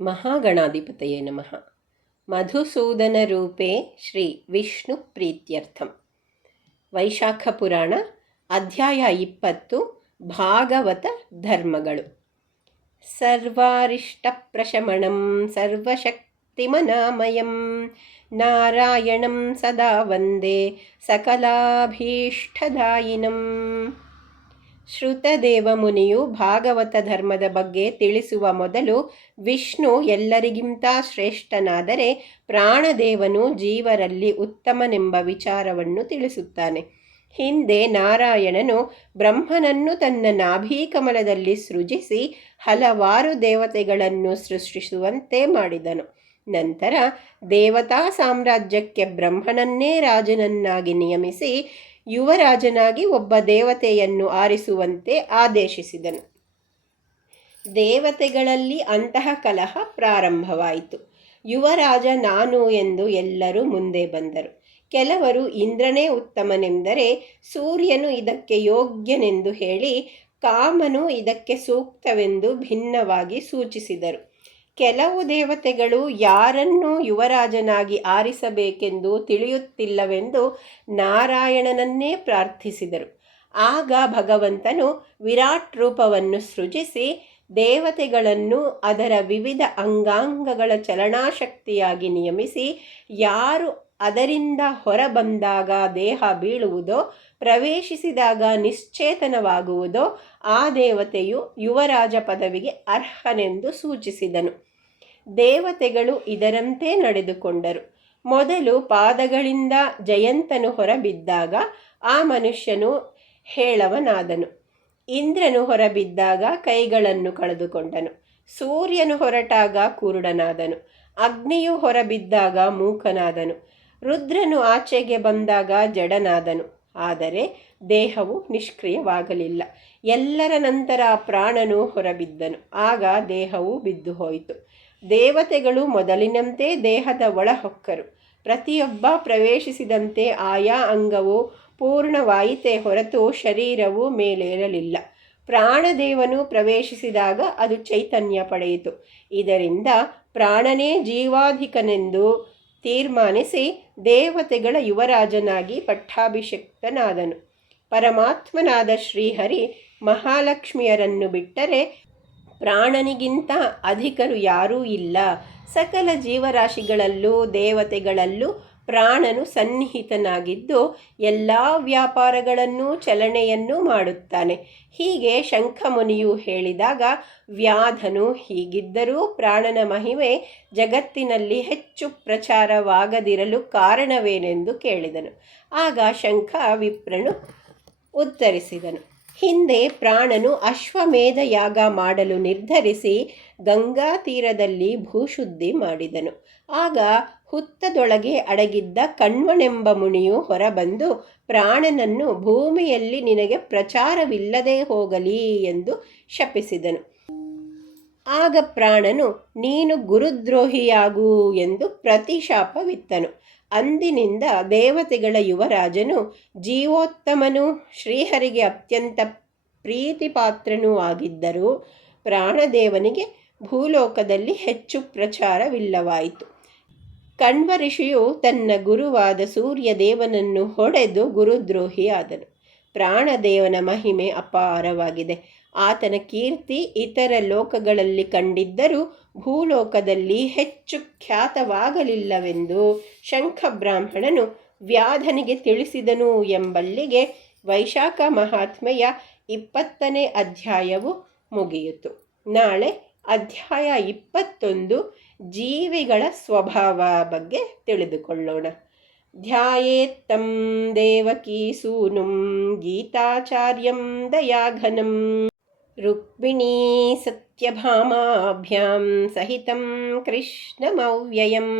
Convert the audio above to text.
ಮಹಾಗಣಾಧಿಪತಯೇ ನಮಃ. ಮಧುಸೂದನರೂಪೇ ಶ್ರೀ ವಿಷ್ಣು ಪ್ರೀತ್ಯರ್ಥಂ. ವೈಶಾಖ ಪುರಾಣ ಅಧ್ಯಾಯ 20 ಭಾಗವತ ಧರ್ಮಗಳು. ಸರ್ವಾರಿಷ್ಟ ಪ್ರಶಮನಂ ಸರ್ವಶಕ್ತಿಮನಾಮಯಂ ನಾರಾಯಣಂ ಸದಾ ವಂದೇ ಸಕಲಾಭೀಷ್ಟದಾಯಿನಂ. ಶ್ರುತದೇವ ಮುನಿಯು ಭಾಗವತ ಧರ್ಮದ ಬಗ್ಗೆ ತಿಳಿಸುವ ಮೊದಲು ವಿಷ್ಣು ಎಲ್ಲರಿಗಿಂತ ಶ್ರೇಷ್ಠನಾದರೆ ಪ್ರಾಣದೇವನು ಜೀವರಲ್ಲಿ ಉತ್ತಮನೆಂಬ ವಿಚಾರವನ್ನು ತಿಳಿಸುತ್ತಾನೆ. ಹಿಂದೆ ನಾರಾಯಣನು ಬ್ರಹ್ಮನನ್ನು ತನ್ನ ನಾಭೀಕಮಲದಲ್ಲಿ ಸೃಜಿಸಿ ಹಲವಾರು ದೇವತೆಗಳನ್ನು ಸೃಷ್ಟಿಸುವಂತೆ ಮಾಡಿದನು. ನಂತರ ದೇವತಾ ಸಾಮ್ರಾಜ್ಯಕ್ಕೆ ಬ್ರಹ್ಮನನ್ನೇ ರಾಜನನ್ನಾಗಿ ನಿಯಮಿಸಿ ಯುವರಾಜನಾಗಿ ಒಬ್ಬ ದೇವತೆಯನ್ನು ಆರಿಸುವಂತೆ ಆದೇಶಿಸಿದನು. ದೇವತೆಗಳಲ್ಲಿ ಅಂತಹ ಕಲಹ ಪ್ರಾರಂಭವಾಯಿತು. ಯುವರಾಜ ನಾನು ಎಂದು ಎಲ್ಲರೂ ಮುಂದೆ ಬಂದರು. ಕೆಲವರು ಇಂದ್ರನೇ ಉತ್ತಮನೆಂದರೆ ಸೂರ್ಯನು ಇದಕ್ಕೆ ಯೋಗ್ಯನೆಂದು ಹೇಳಿ ಕಾಮನು ಇದಕ್ಕೆ ಸೂಕ್ತವೆಂದು ಭಿನ್ನವಾಗಿ ಸೂಚಿಸಿದರು. ಕೆಲವು ದೇವತೆಗಳು ಯಾರನ್ನು ಯುವರಾಜನಾಗಿ ಆರಿಸಬೇಕೆಂದು ತಿಳಿಯುತ್ತಿಲ್ಲವೆಂದು ನಾರಾಯಣನನ್ನೇ ಪ್ರಾರ್ಥಿಸಿದರು. ಆಗ ಭಗವಂತನು ವಿರಾಟ್ ರೂಪವನ್ನು ಸೃಜಿಸಿ ದೇವತೆಗಳನ್ನು ಅದರ ವಿವಿಧ ಅಂಗಾಂಗಗಳ ಚಲನಾಶಕ್ತಿಯಾಗಿ ನಿಯಮಿಸಿ ಯಾರು ಅದರಿಂದ ಹೊರಬಂದಾಗ ದೇಹ ಬೀಳುವುದೋ ಪ್ರವೇಶಿಸಿದಾಗ ನಿಶ್ಚೇತನವಾಗುವುದೋ ಆ ದೇವತೆಯು ಯುವರಾಜ ಪದವಿಗೆ ಅರ್ಹನೆಂದು ಸೂಚಿಸಿದನು. ದೇವತೆಗಳು ಇದರಂತೆ ನಡೆದುಕೊಂಡರು. ಮೊದಲು ಪಾದಗಳಿಂದ ಜಯಂತನು ಹೊರಬಿದ್ದಾಗ ಆ ಮನುಷ್ಯನು ಹೇಳವನಾದನು. ಇಂದ್ರನು ಹೊರಬಿದ್ದಾಗ ಕೈಗಳನ್ನು ಕಳೆದುಕೊಂಡನು. ಸೂರ್ಯನು ಹೊರಟಾಗ ಕುರುಡನಾದನು. ಅಗ್ನಿಯು ಹೊರಬಿದ್ದಾಗ ಮೂಕನಾದನು. ರುದ್ರನು ಆಚೆಗೆ ಬಂದಾಗ ಜಡನಾದನು. ಆದರೆ ದೇಹವು ನಿಷ್ಕ್ರಿಯವಾಗಲಿಲ್ಲ. ಎಲ್ಲರ ನಂತರ ಪ್ರಾಣನು ಹೊರಬಿದ್ದನು. ಆಗ ದೇಹವು ಬಿದ್ದು ಹೋಯಿತು. ದೇವತೆಗಳು ಮೊದಲಿನಂತೆ ದೇಹದ ಒಳಹೊಕ್ಕರು. ಪ್ರತಿಯೊಬ್ಬ ಪ್ರವೇಶಿಸಿದಂತೆ ಆಯಾ ಅಂಗವು ಪೂರ್ಣವಾಯಿತೇ ಹೊರತು ಶರೀರವು ಮೇಲೇರಲಿಲ್ಲ. ಪ್ರಾಣದೇವನು ಪ್ರವೇಶಿಸಿದಾಗ ಅದು ಚೈತನ್ಯ ಪಡೆಯಿತು. ಇದರಿಂದ ಪ್ರಾಣನೇ ಜೀವಾಧಿಕನೆಂದು ತೀರ್ಮಾನಿಸಿ ದೇವತೆಗಳ ಯುವರಾಜನಾಗಿ ಪಟ್ಟಾಭಿಷಿಕ್ತನಾದನು. ಪರಮಾತ್ಮನಾದ ಶ್ರೀಹರಿ ಮಹಾಲಕ್ಷ್ಮಿಯರನ್ನು ಬಿಟ್ಟರೆ ಪ್ರಾಣನಿಗಿಂತ ಅಧಿಕರು ಯಾರೂ ಇಲ್ಲ. ಸಕಲ ಜೀವರಾಶಿಗಳಲ್ಲೂ ದೇವತೆಗಳಲ್ಲೂ ಪ್ರಾಣನು ಸನ್ನಿಹಿತನಾಗಿದ್ದು ಎಲ್ಲ ವ್ಯಾಪಾರಗಳನ್ನು ಚಲನೆಯನ್ನು ಮಾಡುತ್ತಾನೆ. ಹೀಗೆ ಶಂಖಮುನಿಯು ಹೇಳಿದಾಗ ವ್ಯಾಧನು ಹೀಗಿದ್ದರೂ ಪ್ರಾಣನ ಮಹಿಮೆ ಜಗತ್ತಿನಲ್ಲಿ ಹೆಚ್ಚು ಪ್ರಚಾರವಾಗದಿರಲು ಕಾರಣವೇನೆಂದು ಕೇಳಿದನು. ಆಗ ಶಂಖ ವಿಪ್ರನು ಉತ್ತರಿಸಿದನು. ಹಿಂದೆ ಪ್ರಾಣನು ಅಶ್ವಮೇಧ ಯಾಗ ಮಾಡಲು ನಿರ್ಧರಿಸಿ ಗಂಗಾ ತೀರದಲ್ಲಿ ಭೂಶುದ್ಧಿ ಮಾಡಿದನು. ಆಗ ಹುತ್ತದೊಳಗೆ ಅಡಗಿದ್ದ ಕಣ್ವನೆಂಬ ಮುನಿಯು ಹೊರಬಂದು ಪ್ರಾಣನನ್ನು ಭೂಮಿಯಲ್ಲಿ ನಿನಗೆ ಪ್ರಚಾರವಿಲ್ಲದೆ ಹೋಗಲಿ ಎಂದು ಶಪಿಸಿದನು. ಆಗ ಪ್ರಾಣನು ನೀನು ಗುರುದ್ರೋಹಿಯಾಗು ಎಂದು ಪ್ರತಿಶಾಪವಿತ್ತನು. ಅಂದಿನಿಂದ ದೇವತೆಗಳ ಯುವರಾಜನು ಜೀವೋತ್ತಮನು ಶ್ರೀಹರಿಗೆ ಅತ್ಯಂತ ಪ್ರೀತಿಪಾತ್ರನೂ ಆಗಿದ್ದರೂ ಪ್ರಾಣದೇವನಿಗೆ ಭೂಲೋಕದಲ್ಲಿ ಹೆಚ್ಚು ಪ್ರಚಾರವಿಲ್ಲವಾಯಿತು. ಕಣ್ವ ಋಷಿಯು ತನ್ನ ಗುರುವಾದ ಸೂರ್ಯದೇವನನ್ನು ಹೊಡೆದು ಗುರುದ್ರೋಹಿಯಾದನು. ಪ್ರಾಣದೇವನ ಮಹಿಮೆ ಅಪಾರವಾಗಿದೆ. ಆತನ ಕೀರ್ತಿ ಇತರ ಲೋಕಗಳಲ್ಲಿ ಕಂಡಿದ್ದರೂ ಭೂಲೋಕದಲ್ಲಿ ಹೆಚ್ಚು ಖ್ಯಾತವಾಗಲಿಲ್ಲವೆಂದು ಶಂಖಬ್ರಾಹ್ಮಣನು ವ್ಯಾಧನಿಗೆ ತಿಳಿಸಿದನು ಎಂಬಲ್ಲಿಗೆ ವೈಶಾಖ ಮಹಾತ್ಮೆಯ 20ನೇ ಅಧ್ಯಾಯವು ಮುಗಿಯಿತು. ನಾಳೆ ಅಧ್ಯಾಯ 21 ಜೀವಿಗಳ ಸ್ವಭಾವ ಬಗ್ಗೆ ತಿಳಿದುಕೊಳ್ಳೋಣ. ಧ್ಯಾಯೇತ್ತಂ ದೇವಕೀ ಸೂನುಂ ಗೀತಾಚಾರ್ಯಂ ದಯಾಘನಂ ರುಕ್ಮಿಣೀ ಸತ್ಯಭಾಮಾಭ್ಯಾಂ ಸಹಿತಂ ಕೃಷ್ಣಮವ್ಯಯಂ.